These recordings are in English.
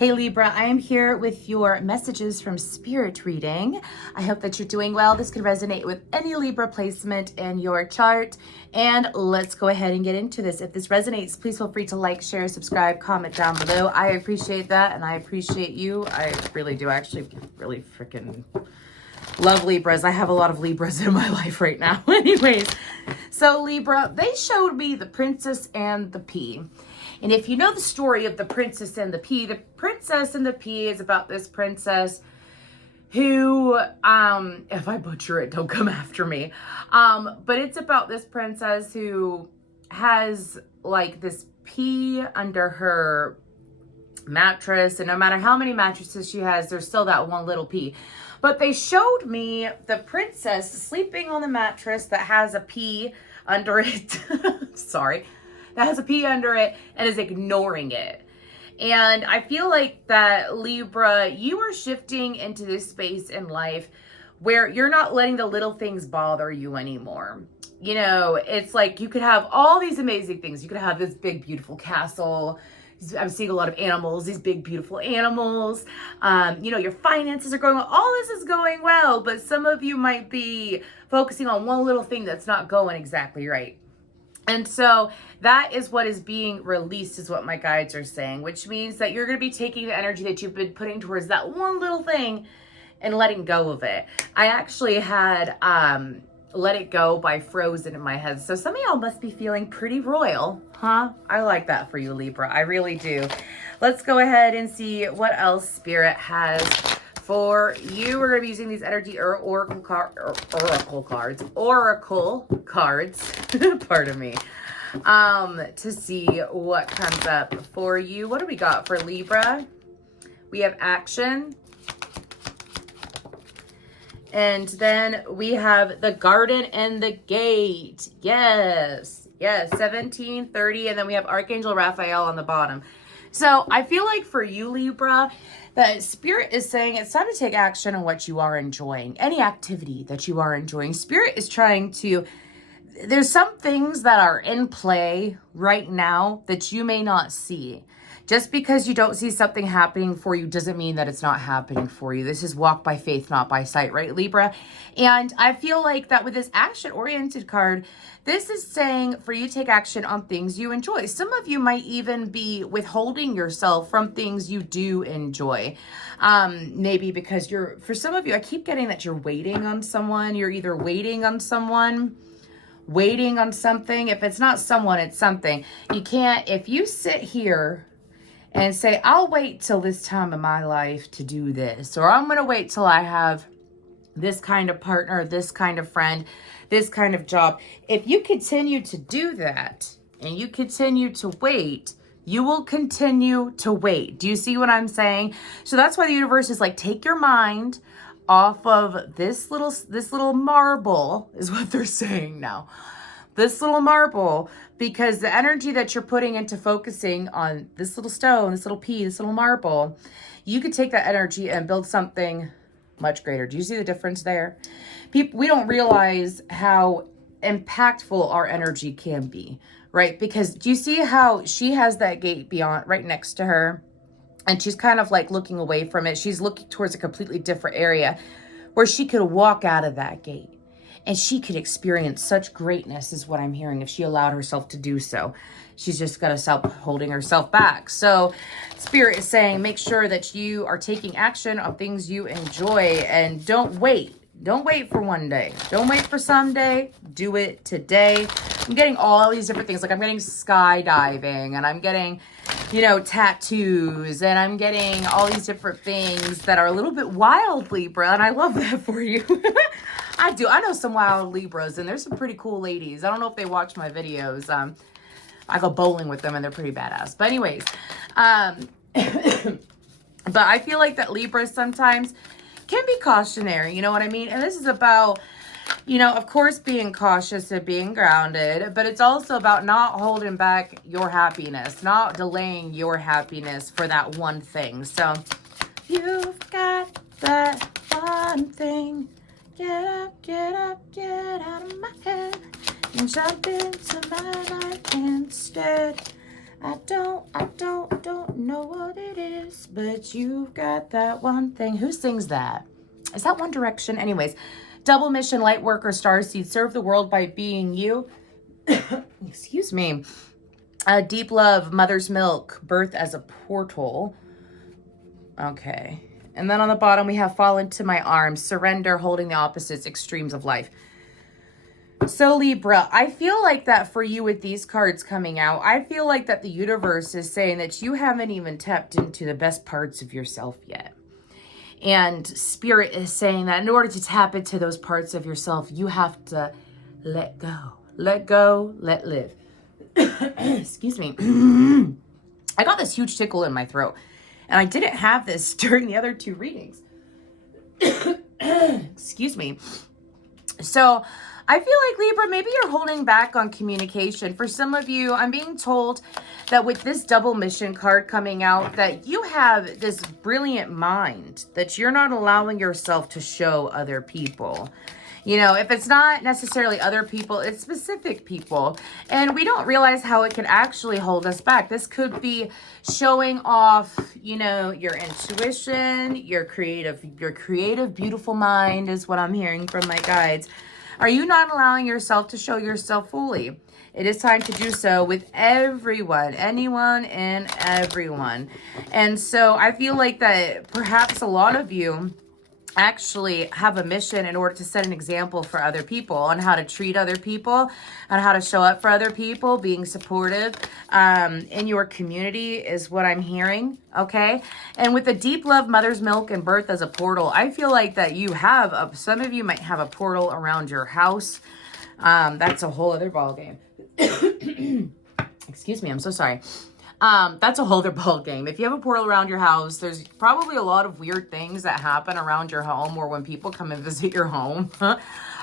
Hey Libra, I am here with your messages from Spirit reading. I hope that you're doing well. This could resonate with any Libra placement in your chart. And let's go ahead and get into this. If this resonates, please feel free to like, share, subscribe, comment down below. I appreciate that and I appreciate you. I really do. I actually really freaking love Libras. I have a lot of Libras in my life right now. Anyways, so Libra, they showed me the Princess and the Pea. And if you know the story of the Princess and the Pea is about this princess who, if I butcher it, don't come after me. But it's about this princess who has like this pea under her mattress, and no matter how many mattresses she has, there's still that one little pea. But they showed me the princess sleeping on the mattress that has a pea under it. Sorry. That has a pea under it and is ignoring it. And I feel like that, Libra, you are shifting into this space in life where you're not letting the little things bother you anymore. You know, it's like you could have all these amazing things. You could have this big, beautiful castle. I'm seeing a lot of animals, these big, beautiful animals. You know, your finances are going well. All this is going well, but some of you might be focusing on one little thing that's not going exactly right. And so that is what is being released, is what my guides are saying, which means that you're going to be taking the energy that you've been putting towards that one little thing and letting go of it. I actually had Let It Go by Frozen in my head. So some of y'all must be feeling pretty royal, huh? I like that for you, Libra. I really do. Let's go ahead and see what else Spirit has for you. We're going to be using these energy oracle cards, pardon me, to see what comes up for you. What do we got for Libra? We have action. And then we have the garden and the gate. Yes, 1730. And then we have Archangel Raphael on the bottom. So I feel like for you, Libra, that Spirit is saying it's time to take action on what you are enjoying. Any activity that you are enjoying. Spirit is trying to, there's some things that are in play right now that you may not see. Just because you don't see something happening for you doesn't mean that it's not happening for you. This is walk by faith, not by sight, right, Libra? And I feel like that with this action-oriented card, this is saying for you to take action on things you enjoy. Some of you might even be withholding yourself from things you do enjoy. Maybe because for some of you, I keep getting that you're waiting on someone. You're either waiting on someone, waiting on something. If it's not someone, it's something. You can't, if you sit here and say, I'll wait till this time of my life to do this, or I'm going to wait till I have this kind of partner, this kind of friend, this kind of job. If you continue to do that and you continue to wait, you will continue to wait. Do you see what I'm saying? So that's why the universe is like, take your mind off of this little marble, is what they're saying now. This little marble, because the energy that you're putting into focusing on this little stone, this little pea, this little marble, you could take that energy and build something much greater. Do you see the difference there? We don't realize how impactful our energy can be, right? Because do you see how she has that gate beyond, right next to her, and she's kind of like looking away from it. She's looking towards a completely different area where she could walk out of that gate. And she could experience such greatness, is what I'm hearing, if she allowed herself to do so. She's just got to stop holding herself back. So Spirit is saying, make sure that you are taking action on things you enjoy, and don't wait. Don't wait for one day. Don't wait for someday. Do it today. I'm getting all these different things. Like I'm getting skydiving, and I'm getting, you know, tattoos, and I'm getting all these different things that are a little bit wild, Libra. And I love that for you. I do. I know some wild Libras, and there's some pretty cool ladies. I don't know if they watch my videos. I go bowling with them, and they're pretty badass. But anyways, but I feel like that Libras sometimes can be cautionary. You know what I mean? And this is about, you know, of course, being cautious and being grounded, but it's also about not holding back your happiness, not delaying your happiness for that one thing. So you've got that one thing. Get up, get up, get out of my head and jump into my life instead. I don't know what it this, but you've got that one thing. Who sings that? Is that One Direction? Anyways, double mission, light worker, starseed, serve the world by being you. Excuse me. Deep love, mother's milk, birth as a portal. Okay. And then on the bottom, we have fall into my arms, surrender, holding the opposites, extremes of life. So Libra, I feel like that for you with these cards coming out, I feel like that the universe is saying that you haven't even tapped into the best parts of yourself yet. And Spirit is saying that in order to tap into those parts of yourself, you have to let go. Let go, let live. Excuse me. I got this huge tickle in my throat. And I didn't have this during the other two readings. Excuse me. So I feel like Libra, maybe you're holding back on communication. For some of you, I'm being told that with this double mission card coming out, that you have this brilliant mind that you're not allowing yourself to show other people. You know, if it's not necessarily other people, it's specific people. And we don't realize how it can actually hold us back. This could be showing off, you know, your intuition, your creative, beautiful mind is what I'm hearing from my guides. Are you not allowing yourself to show yourself fully? It is time to do so with everyone, anyone and everyone. And so I feel like that perhaps a lot of you actually have a mission in order to set an example for other people on how to treat other people, on how to show up for other people, being supportive in your community is what I'm hearing, okay? And with the deep love, mother's milk, and birth as a portal, I feel like that you have, some of you might have a portal around your house. That's a whole other ball game. Excuse me, I'm so sorry. That's a whole other ball game. If you have a portal around your house, there's probably a lot of weird things that happen around your home or when people come and visit your home.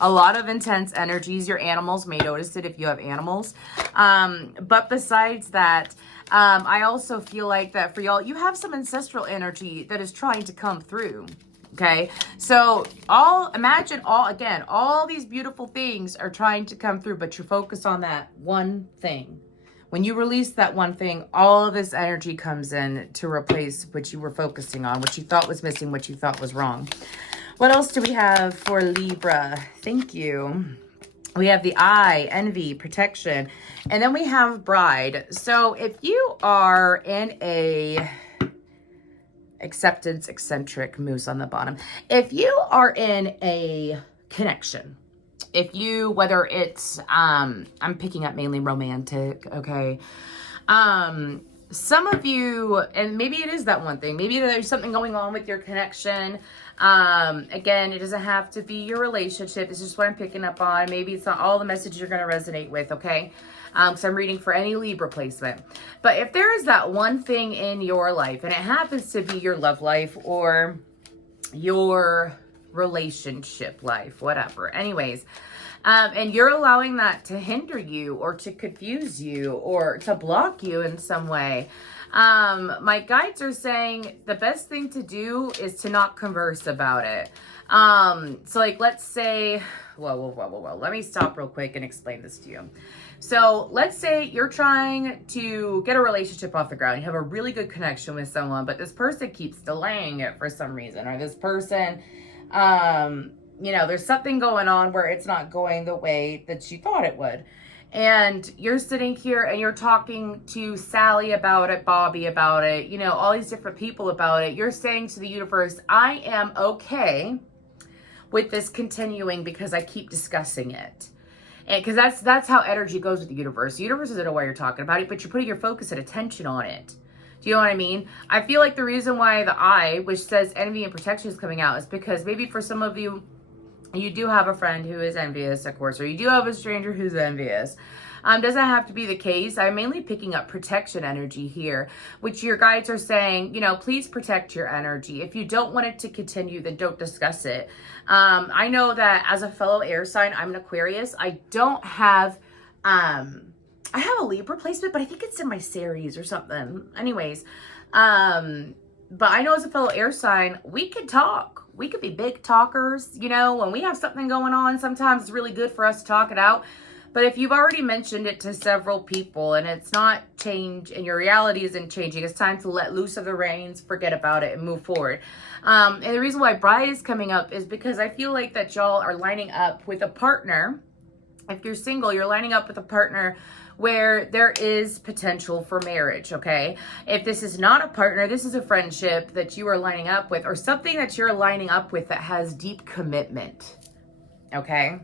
A lot of intense energies. Your animals may notice it if you have animals. But besides that, I also feel like that for y'all, you have some ancestral energy that is trying to come through. Okay, so imagine all these beautiful things are trying to come through, but you're focused on that one thing. When you release that one thing, all of this energy comes in to replace what you were focusing on, what you thought was missing, what you thought was wrong. What else do we have for Libra? Thank you. We have the eye, envy, protection, and then we have bride. So if you are in a acceptance, eccentric, moose on the bottom. If you are in a connection, if you, whether it's, I'm picking up mainly romantic, okay? Some of you, and maybe it is that one thing, maybe there's something going on with your connection. Again, it doesn't have to be your relationship. It's just what I'm picking up on. Maybe it's not all the messages you're going to resonate with, okay? So I'm reading for any Libra placement. But if there is that one thing in your life, and it happens to be your love life or your relationship life, whatever. Anyways, and you're allowing that to hinder you or to confuse you or to block you in some way. My guides are saying the best thing to do is to not converse about it. So like, let's say, whoa. Let me stop real quick and explain this to you. So let's say you're trying to get a relationship off the ground. You have a really good connection with someone, but this person keeps delaying it for some reason, or this person, you know, there's something going on where it's not going the way that you thought it would. And you're sitting here and you're talking to Sally about it, Bobby about it, you know, all these different people about it. You're saying to the universe, I am okay with this continuing because I keep discussing it. And because that's how energy goes with the universe. The universe doesn't know why you're talking about it, but you're putting your focus and attention on it. Do you know what I mean? I feel like the reason why the eye, which says envy and protection, is coming out is because maybe for some of you, you do have a friend who is envious, of course, or you do have a stranger who's envious. Doesn't have to be the case. I'm mainly picking up protection energy here, which your guides are saying, you know, please protect your energy. If you don't want it to continue, then don't discuss it. I know that as a fellow air sign, I'm an Aquarius. I don't have, I have a Libra placement, but I think it's in my series or something. Anyways, but I know as a fellow air sign, we could talk. We could be big talkers, you know, when we have something going on, sometimes it's really good for us to talk it out. But if you've already mentioned it to several people and it's not changed and your reality isn't changing, it's time to let loose of the reins, forget about it, and move forward. And the reason why Bride is coming up is because I feel like that y'all are lining up with a partner. If you're single, you're lining up with a partner where there is potential for marriage, okay? If this is not a partner, this is a friendship that you are lining up with, or something that you're lining up with that has deep commitment, okay?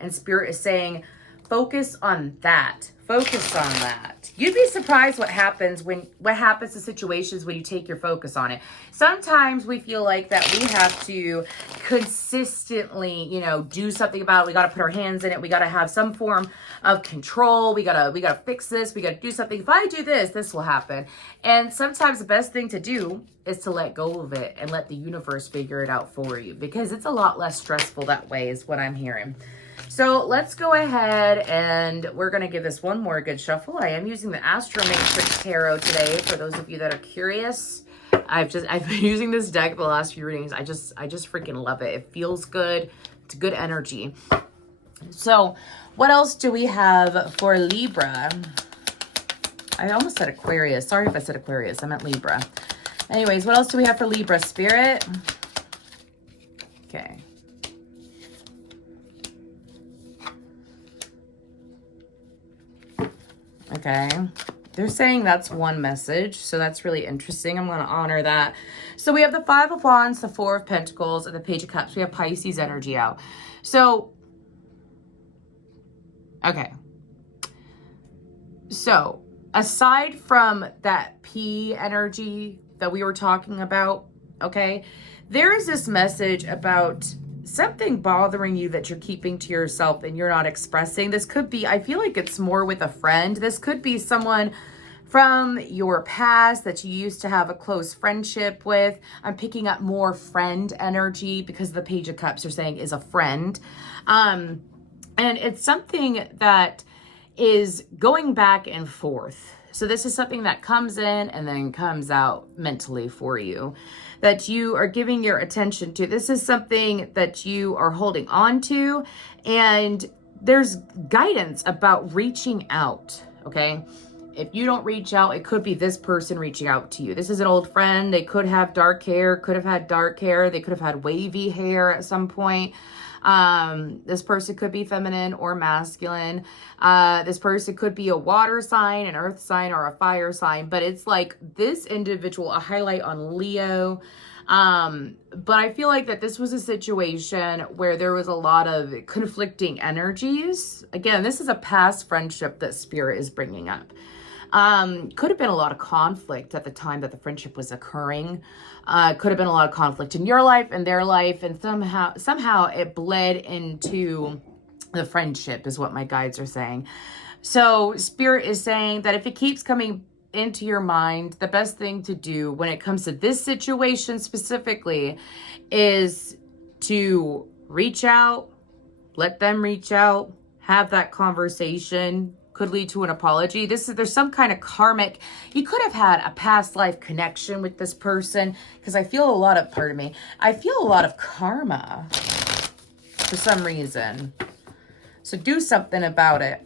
And Spirit is saying, focus on that. Focus on that. You'd be surprised what happens to situations when you take your focus on it. Sometimes we feel like that we have to consistently, do something about it. We got to put our hands in it. We got to have some form of control. We got to fix this. We got to do something. If I do this, this will happen. And sometimes the best thing to do is to let go of it and let the universe figure it out for you, because it's a lot less stressful that way, is what I'm hearing. So let's go ahead and we're going to give this one more good shuffle. I am using the Astro Matrix Tarot today for those of you that are curious. I've been using this deck the last few readings. I just freaking love it. It feels good. It's good energy. So what else do we have for Libra? I almost said Aquarius. Sorry if I said Aquarius. I meant Libra. Anyways, what else do we have for Libra, Spirit? Okay. Okay, they're saying that's one message, so that's really interesting. I'm going to honor that. So we have the Five of Wands, the Four of Pentacles, and the Page of Cups. We have Pisces energy out. So, okay. So, aside from that P energy that we were talking about, okay, there is this message about something bothering you that you're keeping to yourself and you're not expressing. This could be, I feel like it's more with a friend. This could be someone from your past that you used to have a close friendship with. I'm picking up more friend energy because the Page of Cups are saying is a friend. And it's something that is going back and forth. So this is something that comes in and then comes out mentally for you, that you are giving your attention to. This is something that you are holding on to, and there's guidance about reaching out, okay? If you don't reach out, it could be this person reaching out to you. This is an old friend. They could have dark hair, could have had dark hair. They could have had wavy hair at some point. This person could be feminine or masculine. This person could be a water sign, an earth sign, or a fire sign, but it's like this individual, a highlight on Leo. But I feel like that this was a situation where there was a lot of conflicting energies. Again, this is a past friendship that Spirit is bringing up. Could have been a lot of conflict at the time that the friendship was occurring. Could have been a lot of conflict in your life and their life, and somehow it bled into the friendship, is what my guides are saying. So Spirit is saying that if it keeps coming into your mind, the best thing to do when it comes to this situation specifically is to reach out, let them reach out, have that conversation. Could lead to an apology. There's some kind of karmic, you could have had a past life connection with this person, because I feel a lot of karma for some reason. So do something about it.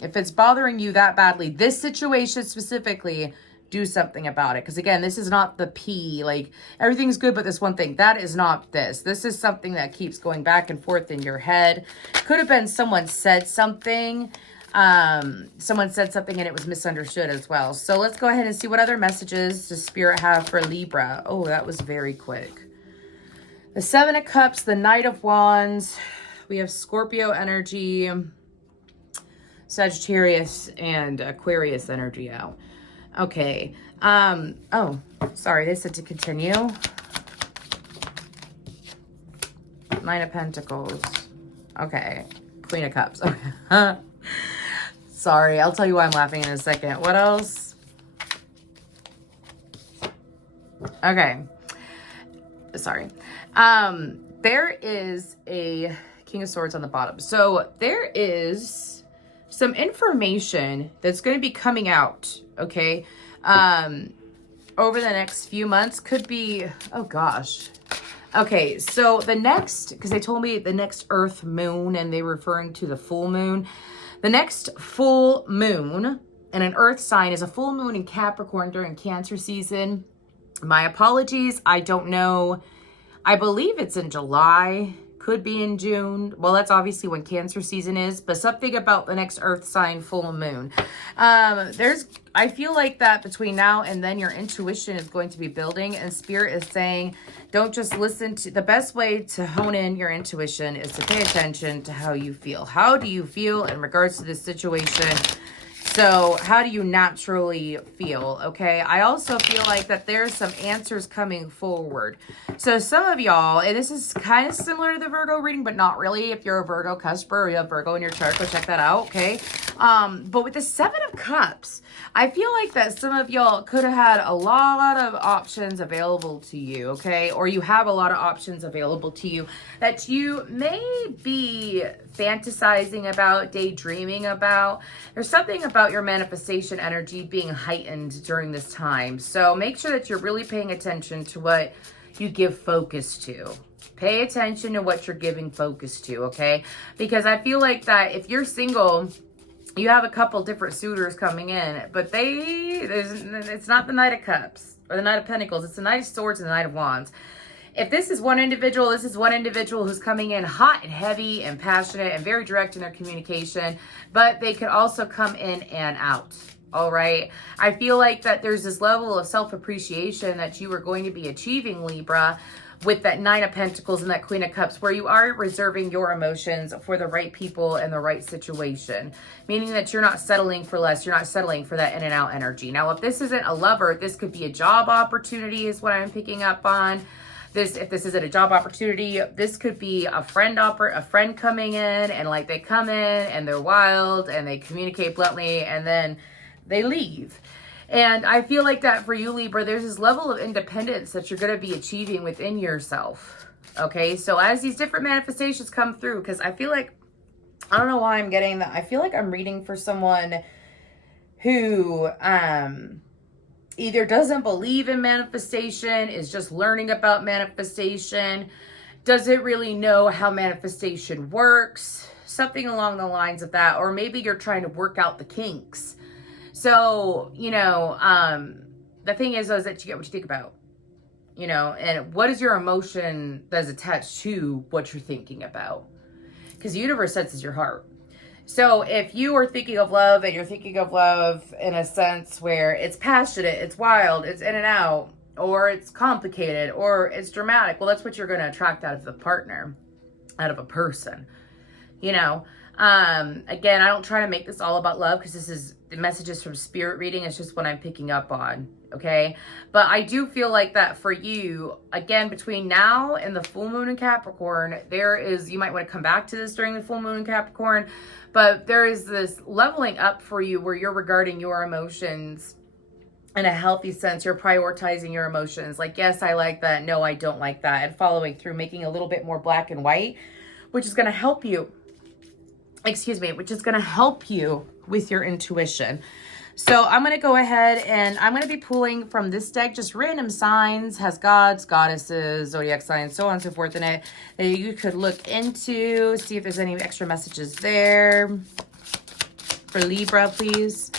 If it's bothering you that badly, this situation specifically, do something about it. Because again, this is not the P, like everything's good but this one thing. That is not this. This is something that keeps going back and forth in your head. Could have been someone said something. Someone said something and it was misunderstood as well. So let's go ahead and see what other messages does Spirit have for Libra. Oh, that was very quick. The Seven of Cups, the Knight of Wands. We have Scorpio energy, Sagittarius, and Aquarius energy out. Okay. Oh, sorry. They said to continue. Nine of Pentacles. Okay. Queen of Cups. Okay. Sorry. I'll tell you why I'm laughing in a second. What else? Okay. Sorry. There is a King of Swords on the bottom. So there is some information that's going to be coming out, okay, over the next few months. Could be, oh gosh, Okay, so the next, because they told me the next Earth moon, and they were referring to the full moon. The next full moon in an Earth sign is a full moon in Capricorn during Cancer season. My apologies, I don't know. I believe it's in July, could be in June. Well, that's obviously when Cancer season is, but something about the next Earth sign full moon. I feel like that between now and then, your intuition is going to be building, and Spirit is saying, don't just listen to, the best way to hone in your intuition is to pay attention to how you feel. How do you feel in regards to this situation? So how do you naturally feel? Okay. I also feel like that there's some answers coming forward. So some of y'all, and this is kind of similar to the Virgo reading, but not really. If you're a Virgo cusper or you have Virgo in your chart, go check that out. Okay. But with the 7 of Cups, I feel like that some of y'all could have had a lot of options available to you. Okay. Or you have a lot of options available to you that you may be fantasizing about, daydreaming about. There's something about your manifestation energy being heightened during this time. So make sure that you're really paying attention to what you give focus to. Pay attention to what you're giving focus to, okay? Because I feel like that if you're single, you have a couple different suitors coming in, but it's not the Knight of Cups or the Knight of Pentacles. It's the Knight of Swords and the Knight of Wands. If this is one individual, this is one individual who's coming in hot and heavy and passionate and very direct in their communication, but they could also come in and out. All right. I feel like that there's this level of self-appreciation that you are going to be achieving, Libra, with that 9 of Pentacles and that Queen of Cups, where you are reserving your emotions for the right people and the right situation, meaning that you're not settling for less. You're not settling for that in and out energy. Now, if this isn't a lover, this could be a job opportunity is what I'm picking up on. If this isn't a job opportunity, this could be a friend coming in, and like they come in and they're wild and they communicate bluntly and then they leave. And I feel like that for you, Libra, there's this level of independence that you're going to be achieving within yourself. Okay, so as these different manifestations come through, because I feel like, I don't know why I'm getting that. I feel like I'm reading for someone who either doesn't believe in manifestation, is just learning about manifestation, doesn't really know how manifestation works, something along the lines of that. Or maybe you're trying to work out the kinks. So, the thing is that you get what you think about, and what is your emotion that is attached to what you're thinking about? Because the universe senses your heart. So if you are thinking of love, and you're thinking of love in a sense where it's passionate, it's wild, it's in and out, or it's complicated, or it's dramatic, well, that's what you're going to attract out of the partner, out of a person, Again, I don't try to make this all about love, because this is the messages from Spirit reading. It's just what I'm picking up on. Okay. But I do feel like that for you, again, between now and the full moon in Capricorn, you might want to come back to this during the full moon in Capricorn, but there is this leveling up for you where you're regarding your emotions in a healthy sense. You're prioritizing your emotions. Like, yes, I like that. No, I don't like that. And following through, making a little bit more black and white, which is going to help you. Which is going to help you with your intuition. So I'm going to go ahead and I'm going to be pulling from this deck just random signs, has gods, goddesses, zodiac signs, so on and so forth in it, that you could look into, see if there's any extra messages there. For Libra, please.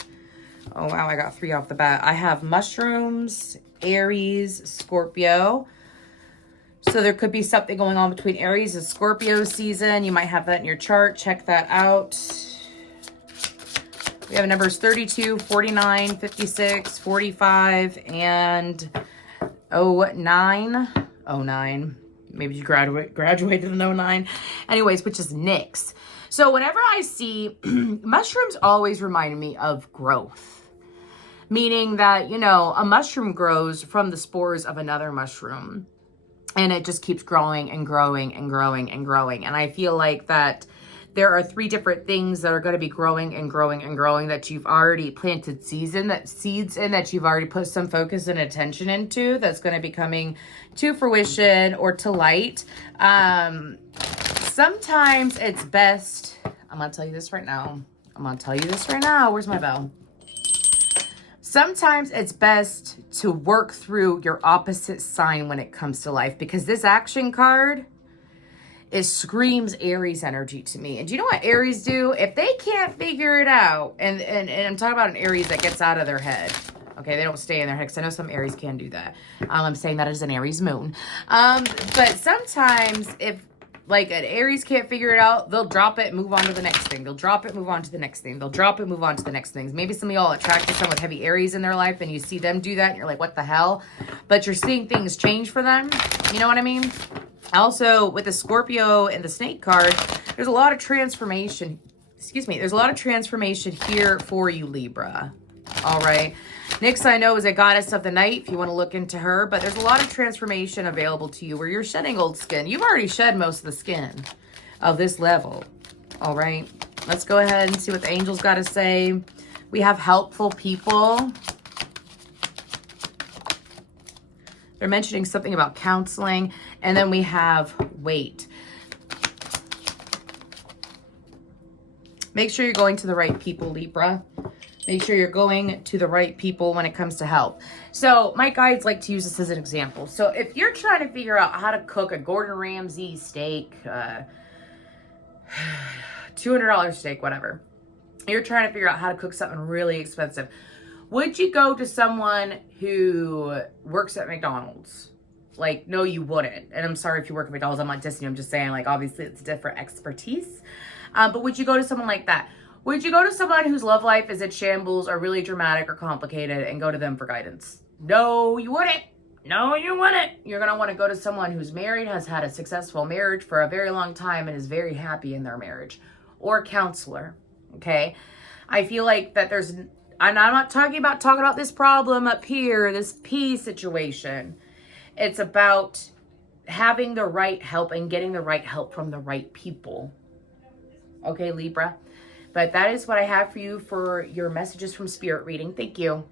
Oh, wow, I got 3 off the bat. I have mushrooms, Aries, Scorpio. So there could be something going on between Aries and Scorpio season. You might have that in your chart. Check that out. We have numbers 32, 49, 56, 45, and 09. 09. Maybe you graduated in 09. Anyways, which is Nyx. So whenever I see mushrooms, always remind me of growth. Meaning that, a mushroom grows from the spores of another mushroom. And it just keeps growing and growing and growing and growing. And I feel like that there are 3 different things that are going to be growing and growing and growing that you've already planted seeds in, that you've already put some focus and attention into, that's going to be coming to fruition or to light. Sometimes it's best, I'm going to tell you this right now. Where's my bell? Sometimes it's best to work through your opposite sign when it comes to life, because this action card screams Aries energy to me. And do you know what Aries do? If they can't figure it out, and I'm talking about an Aries that gets out of their head. Okay, they don't stay in their head, because I know some Aries can do that. I'm saying that as an Aries moon. But sometimes if like an Aries can't figure it out, they'll drop it and move on to the next thing. They'll drop it, move on to the next thing. They'll drop it, move on to the next things. Maybe some of y'all attracted someone with heavy Aries in their life and you see them do that and you're like, what the hell? But you're seeing things change for them. You know what I mean? Also, with the Scorpio and the Snake card, there's a lot of transformation. Excuse me. There's a lot of transformation here for you, Libra. All right. Next, I know is a goddess of the night, if you want to look into her. But there's a lot of transformation available to you where you're shedding old skin. You've already shed most of the skin of this level. All right. Let's go ahead and see what the angels got to say. We have helpful people. They're mentioning something about counseling. And then we have wait. Make sure you're going to the right people, Libra. Make sure you're going to the right people when it comes to help. So my guides like to use this as an example. So if you're trying to figure out how to cook a Gordon Ramsay steak, $200 steak, whatever. You're trying to figure out how to cook something really expensive. Would you go to someone who works at McDonald's? Like, no, you wouldn't. And I'm sorry if you work at McDonald's. I'm not dissing you. I'm just saying, like, obviously it's different expertise. But would you go to someone like that? Would you go to someone whose love life is in shambles or really dramatic or complicated and go to them for guidance? No, you wouldn't. No, you wouldn't. You're going to want to go to someone who's married, has had a successful marriage for a very long time, and is very happy in their marriage. Or a counselor, okay? I feel like that there's... And I'm not talking about this problem up here, this P situation. It's about having the right help and getting the right help from the right people. Okay, Libra? But that is what I have for you for your messages from Spirit reading. Thank you.